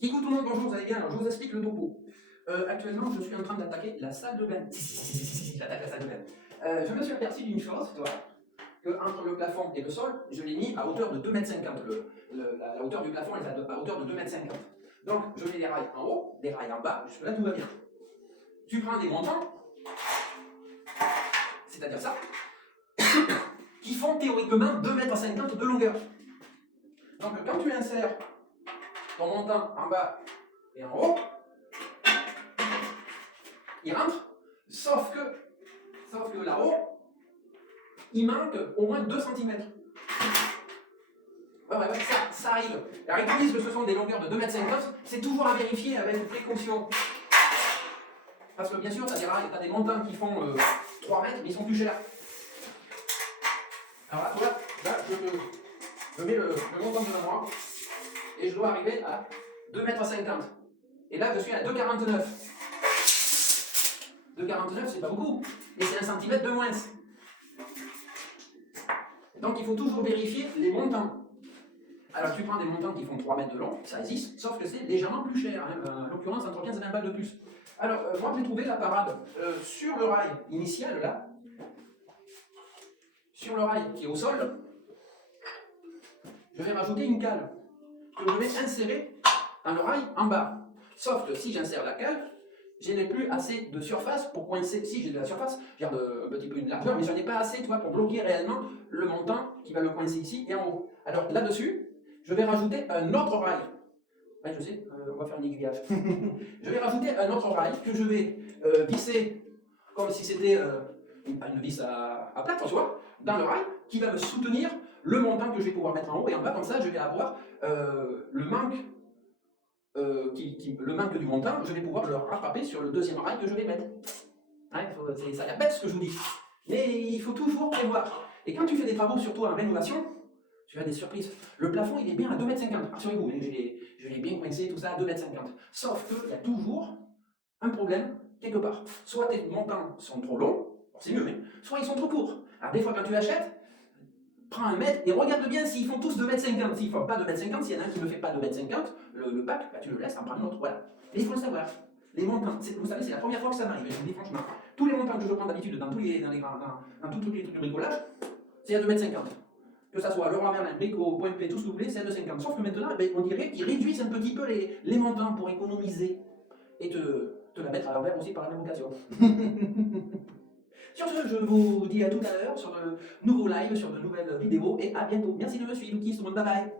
Coucou tout le monde, bonjour, vous allez bien? Alors je vous explique le topo. Actuellement, je suis en train d'attaquer la salle de bain. J'attaque la salle de bain. Je me suis aperçu d'une chose, tu vois, que entre le plafond et le sol, je l'ai mis à hauteur de 2,50 m. La hauteur du plafond est à hauteur de 2,50 m. Donc je mets des rails en haut, des rails en bas, jusque là tout va bien. Tu prends des montants, c'est-à-dire ça, qui font théoriquement 2,50 m de longueur. Donc quand tu insères ton montant en bas et en haut, il rentre, sauf que là-haut, il manque au moins 2 cm. Ouais, ça arrive. Alors ils disent que ce sont des longueurs de 2,50 m, c'est toujours à vérifier avec précaution. Parce que bien sûr, tu as des montants qui font 3 mètres, mais ils sont plus chers. Alors là, voilà, là je mets le montant devant moi, et je dois arriver à 2,50 m. Et là, je suis à 2,49 m. 2,49 m, c'est pas beaucoup, mais c'est 1 cm de moins. Donc il faut toujours vérifier les montants. Alors tu prends des montants qui font 3 mètres de long, ça existe, sauf que c'est légèrement plus cher, hein, en l'occurrence entre 15 et 20 balles de plus. Alors moi j'ai trouvé la parade sur le rail initial là, sur le rail qui est au sol, je vais rajouter une cale que je vais insérer dans le rail en bas. Sauf que si j'insère la cale, je n'ai plus assez de surface pour coincer. Si j'ai de la surface, j'ai un petit peu une largeur, mais je n'en ai pas assez, tu vois, pour bloquer réellement le montant qui va me coincer ici et en haut. Alors là-dessus, je vais rajouter un autre rail. Ouais, je sais, on va faire une aiguillage. Je vais rajouter un autre rail que je vais visser comme si c'était une vis à plâtre, tu vois, dans le rail, qui va me soutenir le montant que je vais pouvoir mettre en haut, et en bas, comme ça, je vais avoir le manque. Le manque du montant, je vais pouvoir le rattraper sur le deuxième rail que je vais mettre. Hein, ça a l'air bête ce que je vous dis, mais il faut toujours prévoir. Et quand tu fais des travaux, surtout en rénovation, tu as des surprises. Le plafond, il est bien à 2,50 m. Rassurez-vous, je l'ai bien coincé, tout ça, à 2,50 m. Sauf qu'il y a toujours un problème quelque part. Soit tes montants sont trop longs, c'est mieux, mais soit ils sont trop courts. Alors des fois, quand tu achètes, prends un mètre et regarde bien s'ils font tous 2,50 m. S'ils ne font pas 2,50 m, s'il y en a un qui ne fait pas 2,50 m, le pack, bah, tu le laisses, en prends un autre. Voilà. Et il faut le savoir. Les montants, vous savez, c'est la première fois que ça m'arrive, je vous dis franchement. Tous les montants que je prends d'habitude dans tous les trucs de bricolage, c'est à 2,50 m. Que ça soit Leroy Merlin, Brico, Point P, tout ce que vous voulez, c'est à 2,50 m. Sauf que maintenant, on dirait qu'ils réduisent un petit peu les montants pour économiser et te la mettre à l'envers aussi par la même occasion. Sur ce, je vous dis à tout à l'heure sur de nouveaux lives, sur de nouvelles vidéos, et à bientôt. Merci de me suivre, kiss tout le monde, bye bye.